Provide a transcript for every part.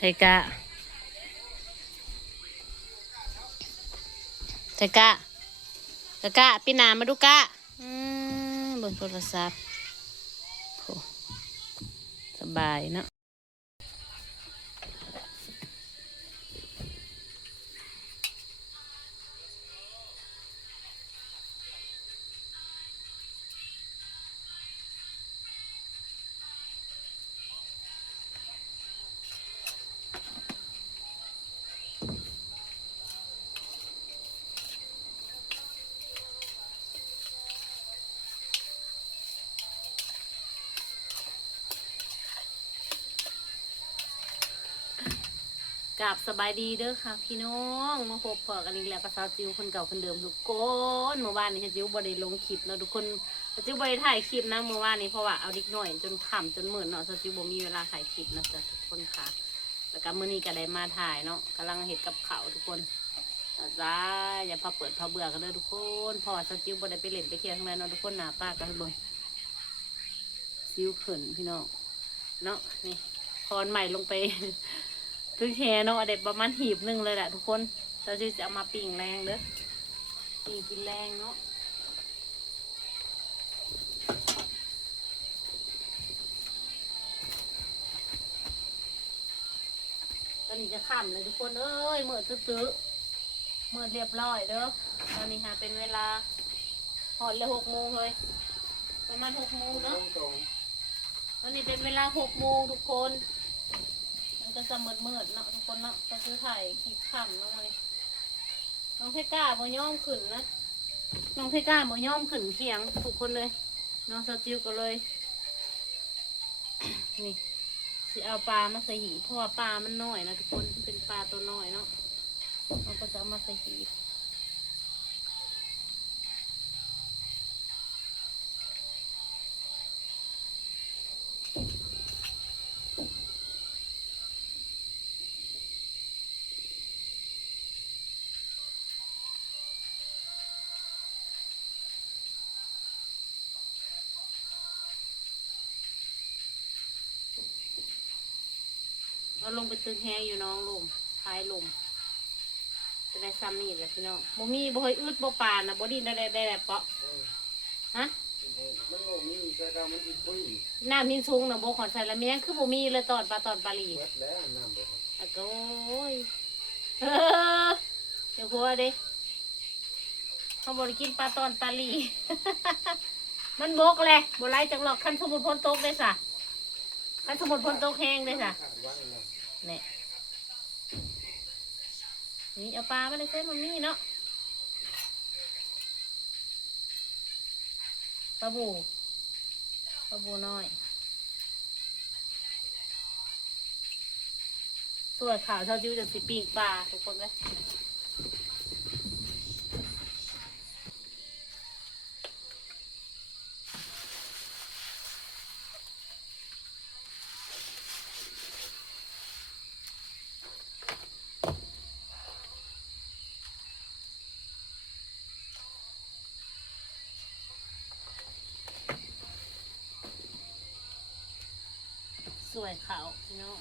ไทกะไทกะไทกะพี่นามาดูกะบนโทรศัพท์โหสบายเนาะกราบสบายดีเด้อค่ะพี่น้องมาพบพอกันอีกแล้วกับสาวจิวคนเก่าคนเดิมทุกคนเมื่อวานนี้จิวบ่ได้ลงคลิปเนาะทุกคนจิวบ่ได้ถ่ายคลิปนะเมื่อวานนี้เพราะว่าเอาดิกหน่อยจนค่ำจนมืดเนาะสาวจิวบ่มีเวลาถ่ายคลิปนะจ๊ะทุกคนค่ะแล้วก็มื้อนี้ก็ได้มาถ่ายเนาะกำลังเฮ็ดกับข้าวทุกคนจ้าอย่าพาเปิดพาเบื่อกันเลยทุกคนเพราะว่าสาวจิวบ่ได้ไปเล่นไปเที่ยวทั้งนั้นเนาะทุกคนหน้าตากันเบิ่งซิวขึ้นพี่น้องเนาะนี่พรใหม่ลงไป ถึงแช่เนาะเด็ดประมาณหีบหนึ่งเลยแหละทุกคนเราจะเอามาปิ้งแรงเด้อปิ้งกินแรงเนาะตอนนี้จะค่ำเลยทุกคนเอ้ยเมื่อตื้อเมื่อเรียบร้อยเด้อตอนนี้ฮะเป็นเวลาหอดเลย6 โมงเลยประมาณ6 โมงเนาะตอนนี้เป็นเวลา6 โมงทุกคนมันก็จะมืดๆเนาะทุกคนเนาะก็คือถ่ายคลิปค่ำเนาะมาเลยน้องเพก้าบ่ย่อมขึ้นนะน้องเพก้าบ่ย่อมขึ้นเถียงทุกคนเลยน้องสจิวก็เลย นี่สิเอาปลามาใส่หีบเพราะว่าปลามันน้อยนะทุกคนเป็นปลาตัวน้อยเนาะเราก็จะเอามาใส่หีบเราลงไปตึกแฮอยู่น้องลมท้ายลมจะได้ซ้ำนี่แหละพี่น้องบ่มีบ่เคยอึดบ่ปานนะบ่ดินได้แบบเปาะฮะมันบ่มีใส่ดำมันสิปุ้ยน้ำมินซุงนะบ่ขอใส่ละเมียงคือบ่มีเลยตอนปลาลีเบิดแล้วน้ำเบิดอะก็โอ้ยเออเดี๋ยวพัวเด้เขาบ่ได้กินปลาตอนปลาลี มันบกเลยบ่ไรจังหรอกคันสมุนพ้นตกได้สะคันสมุนพ้นตกแห้งได้สะเนี่ยนี่เอาปลามาเลยเส้นมันนี่เนาะปลาบูน้อยสวยขาวชาวจิ้วจะสิปีกปลาทุกคนเลยสวยขาวพี่น้อง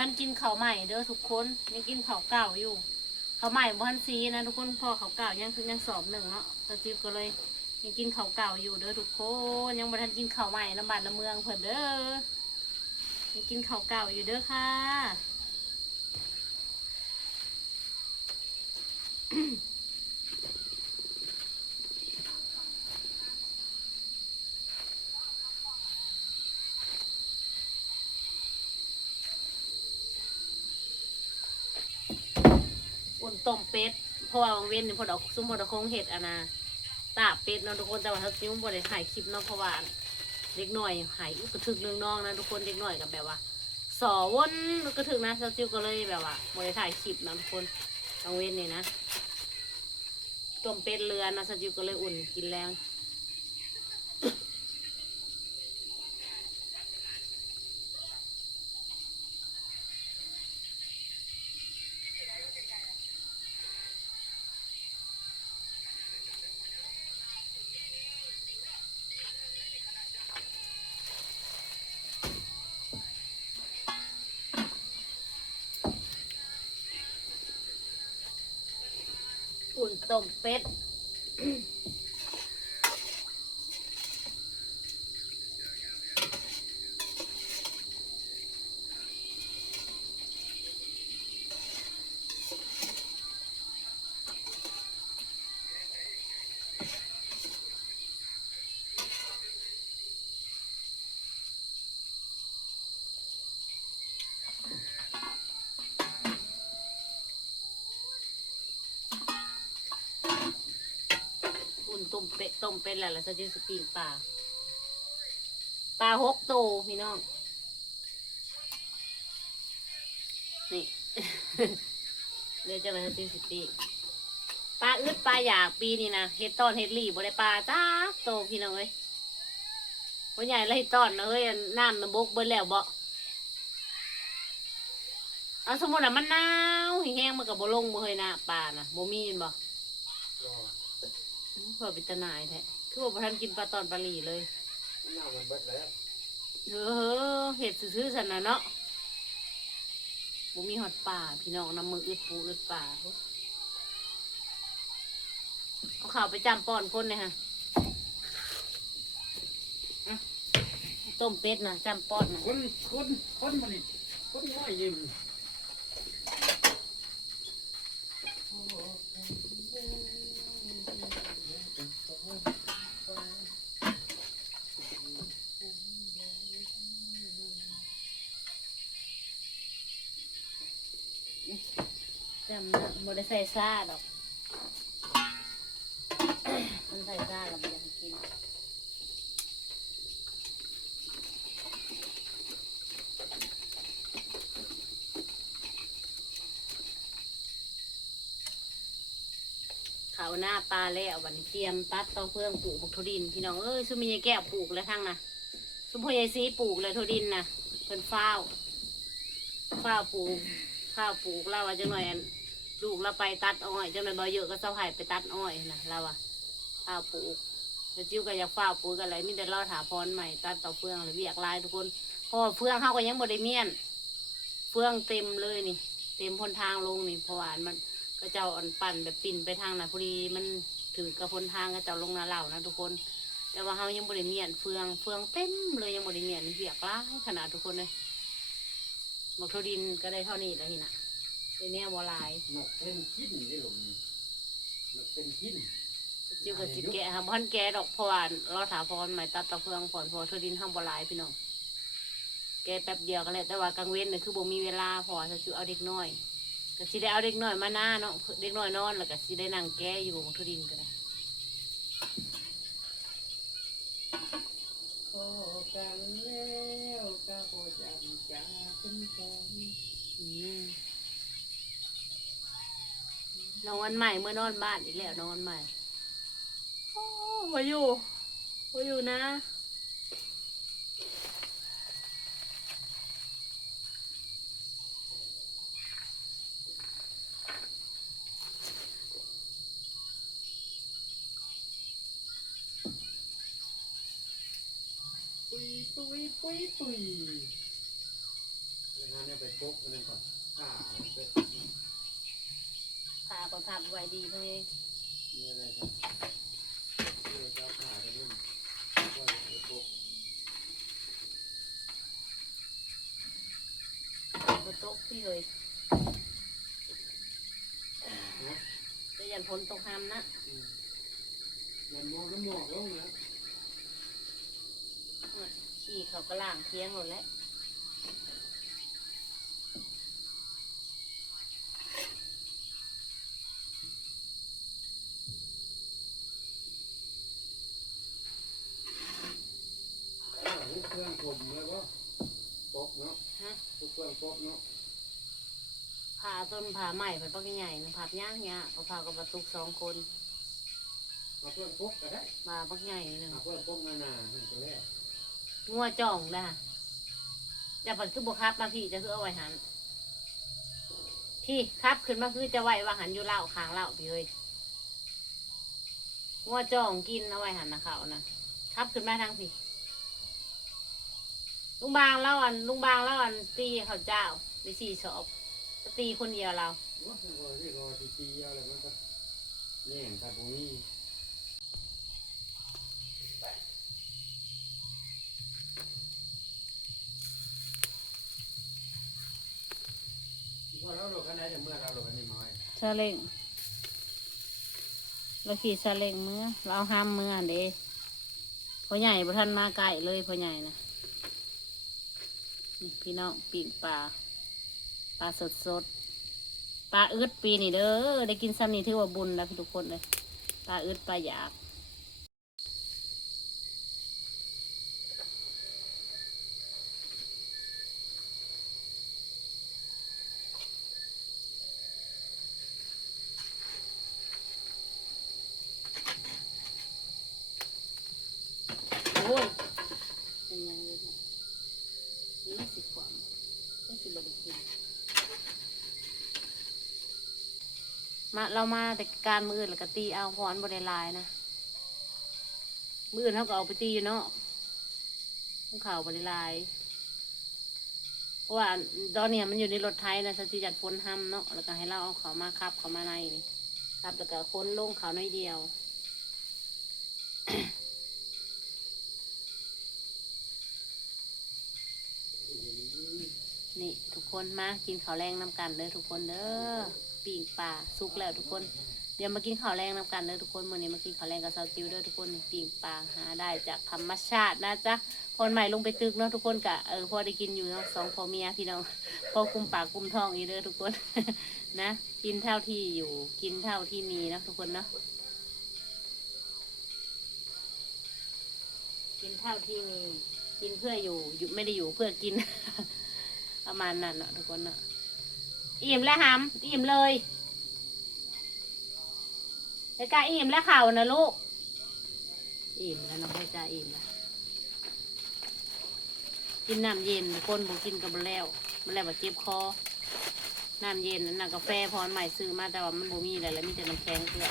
พันกินข้าวใหม่เด้อทุกคนยังกินข้าวเก่าอยู่ข้าวใหม่พันซีนะทุกคนพอข้าวเก่ายังสอบหนึ่งเนาะตาจิ๊บก็เลยยังกินข้าวเก่าอยู่เด้อทุกคนยังบ่ทันกินข้าวใหม่น้ำบัดน้ำเมืองเพิ่นเด้อยังกินข้าวเก่าอยู่เด้อค่ะ ต้มเป็ดเพราะว่าบางเว้นนี่พอดอกซุ่มพอดอกคงเห็ดอะนะตาเป็ดเนาะทุกคนแต่ว่าเขาจิ้มบ่ได้ถ่ายคลิปเนาะเพราะว่าเด็กหน่อยหายกระถึกนึงน้องนะทุกคนเด็กหน่อยกับแบบว่าสอวนกระถึกนะเจ้าจิ้วก็เลยแบบว่าบ่ได้ถ่ายคลิปนะทุกคนบางเว้นนี่นะต้มเป็ดเรือนะเจ้าจิ้วก็เลยอุ่นกินแรงอุ่นต้มเป็ด อุ่นต้มเป็ดแหละแล้วจะจิ้วสปีนปลา6 ตัวพี่น้องนี่ เดี๋ยวจะมาจิ้วสปีนปลาอึดปลาอยากปีนี่นะเฮ็ดตอนเฮ็ดหลี่บ่ได้ปลาจ้าโตพี่น้องเอ้ยพ่อใหญ่เลยตอนเอ้ยน้ำน้ำบกเบิ่แล้วบ่เอาสมมุติว่ามันหนาวแห้งๆมันก็บ่ลงบ่เฮยนะปลาน่ะบ่มีเห็นบ่ รอ เพื่อเป็นตาหนายแท้คือว่าบ่ทันกินปลาตอนปลาหลีเลย น้ำมันเบิดแล้ว เห็ดซื่อๆสันนะเนาะบ่มีฮอดป่าพี่น้องน้ำมืออึดปูอึดป่าเอาข่าวไปจำป้อนคนเลยฮะอ่ะต้มเป็ดนะจำป้อนนะ คนมันนี่คนน้อยยิ่มจำนะบ่ได้ใส่ซ่าดอก มันใส่ซ่าเราไม่ได้ให้กินเขาวหน้าปลาแล้ววันนี้เตรียมตัดเต้าเฟืองปลูกบักทุดินพี่น้องเอ้ยซุมมียายแก้วปลูกแล้วทั้งนะซุมพ่อยายซีปลูกเลยทุดินนะเพิ่นฟ้าวปลูกเราว่าจังหน่อยอันลูกเราไปตัดอ้อยจังหน่อยบ่เยอะก็เสาไผ่ไปตัดอ้อยนะเราว่าฟ้าวปลูกแต่จิ้วก็อยากฟ้าวปลูกกันเลยมีแต่รอถาพรใหม่ตัดเต้าเฟืองเลยเวียกลายทุกคนเพราะว่าเฟืองเขาก็ยังบ่ได้เมียนเฟืองเต็มเลยนี่เต็มพ้นทางลงนี่เพราะว่ามันก็เจ้าอ่อนปั่นแบบปิ่นไปทางน่ะพอดีมันถือกระพ้นทางก็เจ้าลงนาเหล่านะทุกคน แต่ว่าเขายังบริเมียนเฟืองเต็มเลยยังบริเมียนเบียกล้าขนาดทุกคนเลยบอกทดินก็ได้เท่านี้แล้วทีน่ะในเนี้ยวลาย นกเป็นกินได้หรอนกเป็นกิน จิ้วกับจิแกะค่ะพันแกะดอกพรเราถาพรใหม่ตัดตะเฟืองผ่อนพอทดินห้างบลายพี่น้องแกแป๊บเดียวก็แล้วแต่ว่ากลางเว้นเนี่ยคือบ่มีเวลาพอจะจิ้วเอาเด็กน้อยก็สิได้เอาเด็กน้อยมาหน้าเนาะเด็กน้อยนอนแล้วก็สิได้นั่งแกะอยู่บอกทดินก็ได้พอกันแล้วก็พอจำจากกันไป นอนใหม่เมื่อนอนบ้านอีกแล้วนอนใหม่โอ้มาอยู่นะปุยแล้วงั้นเนี่ยไปพกอันนั้นก่อนเป็ด พาคนทำไว้ดีเพื่อ มีอะไรครับเดี๋ยวจะผ่าไปนู่นว่าไปพก บนโต๊ะพี่เลยจะยันพ้นตกห้ามนะ มันมองน้ำหมอกลงนะ ขี่เขากระล่างเคียงหมดแล้ว รื่องพกเนาะ ผ่าต้นผ่าใหม่เป็นปักใหญ่นะผ่าย่างเงี้ยเขาผ่ากับประตุก2 คน เอาเครื่องพกก็ได้ มาปักใหญ่หนึ่ง เอาเครื่องพกหนาๆให้ตัวแรก งัวจ่องนะจะผัดคือบกครับมาพี่จะคือเอาไว้หันพี่ครับขึ้นมาคือจะไว้ว่าหันอยู่เล่าคางเล่าพี่เฮ้ยงัวจ่องกินเอาไว้หันนะเขานะครับขึ้นมาทางพี่ลุงบางเล่าอันลุงบางเล่าอันตีเขาเจ้าไป4 ศอกตีคนเดียวเรา ว่าเป็นคนที่รอทีๆอะไรมันก็แย่งกันตรงนี้พอเราหลบกันได้แต่เมื่อเราหลบกันนี่น้อย ซาเล้งเราขี่ซาเล้งเมื่อเราเอาห้ามเมื่อเด้พ่อใหญ่พ่ท่านมาไกลเลยพ่อใหญ่นะนี่พี่น้องปีกปลาสดปลาอึดปีนี่เด้อได้กินซ้ำนี่ถือว่าบุญแล้วพี่ทุกคนเลยปลาอึดปลาหยาบโอ้ยเป็นยังไงเนี่ยนี่สิความไม่สิบริกินมาเรามาแต่การมืออื่นแล้วก็ตีเอาพรบริลายนะมืออื่นเขาก็เอาไปตีอยู่เนาะต้องข่าวบริลายเพราะว่าตอนเนี้ยมันอยู่ในรถไถนะสติจัดฝนห้ำเนาะแล้วก็ให้เราเอาเขามาคับเขามาในนี่ครับแล้วก็ค้นลงเขาน้อยเดียว นี่ทุกคนมากินข้าวแรงน้ำกันเด้อทุกคนเด้อปีกปลาสุกแล้วทุกคนเดี๋ยวมากินข้าวแรงน้ำกันเด้อทุกคนมื้อนี้มากินข้าวแรงกับซาวจิวเด้อทุกคนนี่ปีกปลาหาได้จากธรรมชาตินะจ๊ะคนใหม่ลงไปตึกเนาะทุกคนกะพอได้กินอยู่เนาะ2พ่อเมียพี่น้องพอคุมปากคุมท้องอีเด้อทุกคน นะกินเท่าที่อยู่กินเท่าที่มีเนาะทุกคนเนาะกินเท่าที่มีกินเพื่ออยู่ไม่ได้อยู่เพื่อกิน ประมาณนั้นเนาะทุกคนเนาะอิ่มแล้วหำอิ่มเลยไอ้กาอิ่มแล้วข่าวนะลูกอิ่มแล้วน้องไอ้กาอิ่มแล้วกินน้ำเย็นคนบอกกินกับแล้วมันแล้วแบบเจ็บคอน้ำเย็นนั่นนะกาแฟพรใหม่ซื้อมาแต่ว่ามันบ่มีอะไรแล้วมีแต่น้ำแข็งเกลือ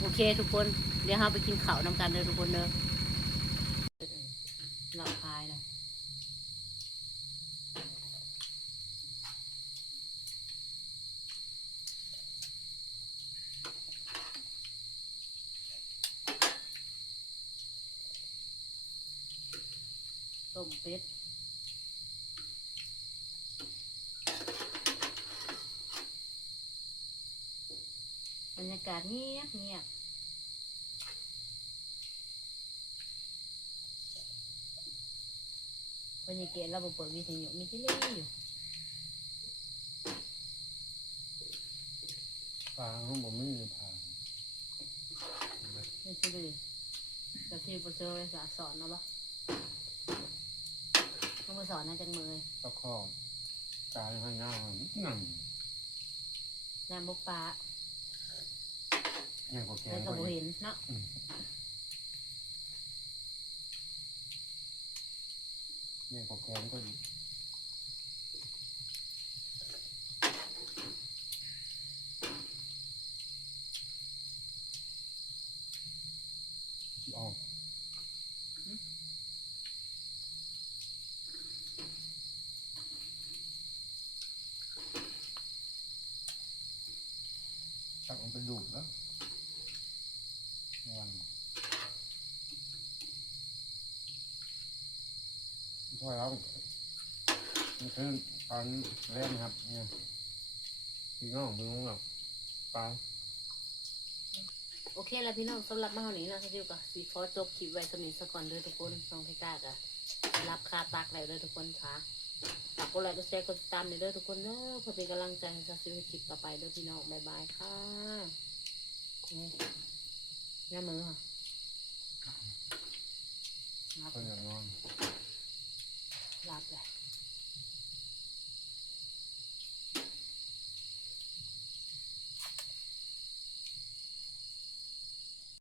โอเคทุกคนเดี๋ยวเราไปกินข้าวนำกันเลยทุกคนเด้อหลับคายเลยต้มเป็ดบรรยากาศเงียบเงียบบรรยากาศเราเปิดวิทยุมีที่เล่นอยู่ ปลาของผมไม่มีผ่าน นี่สิเลยจะที่โปรเจอร์สอนเนาะปะต้องมาสอนนะจังมือ ตะข้อตาให้หน้าหนัง น้ำบกปลา อย่างกว่าแก แล้ว ง ก็ ก็ บ่ อี เห็ ก นเนาะ อย่างกว่าแกงก็อีกออกตักมันเป็นดูดแล้ววันพอแล้วมันคือตอนเล่นครับเนี่ยพี่น้องมึงแบบปลา โอเคแล้วพี่น้องสำหรับมาเท่านี้นะซิวกับสีขอจบคลิปไว้สมิสก่อนเลยทุกคนน้องไทก้ากะรับคาตักแล้วเลยทุกคนค่ะฝากกดไลค์กดแชร์กดติดตามเลยเด้อทุกคนเด้อเพื่อเป็นกำลังใจให้ซิวคลิปต่อไปเด้อพี่น้องบ๊ายบายค่ะ ย่ามือค่ะงับ คนอย่างนอน หลับเลย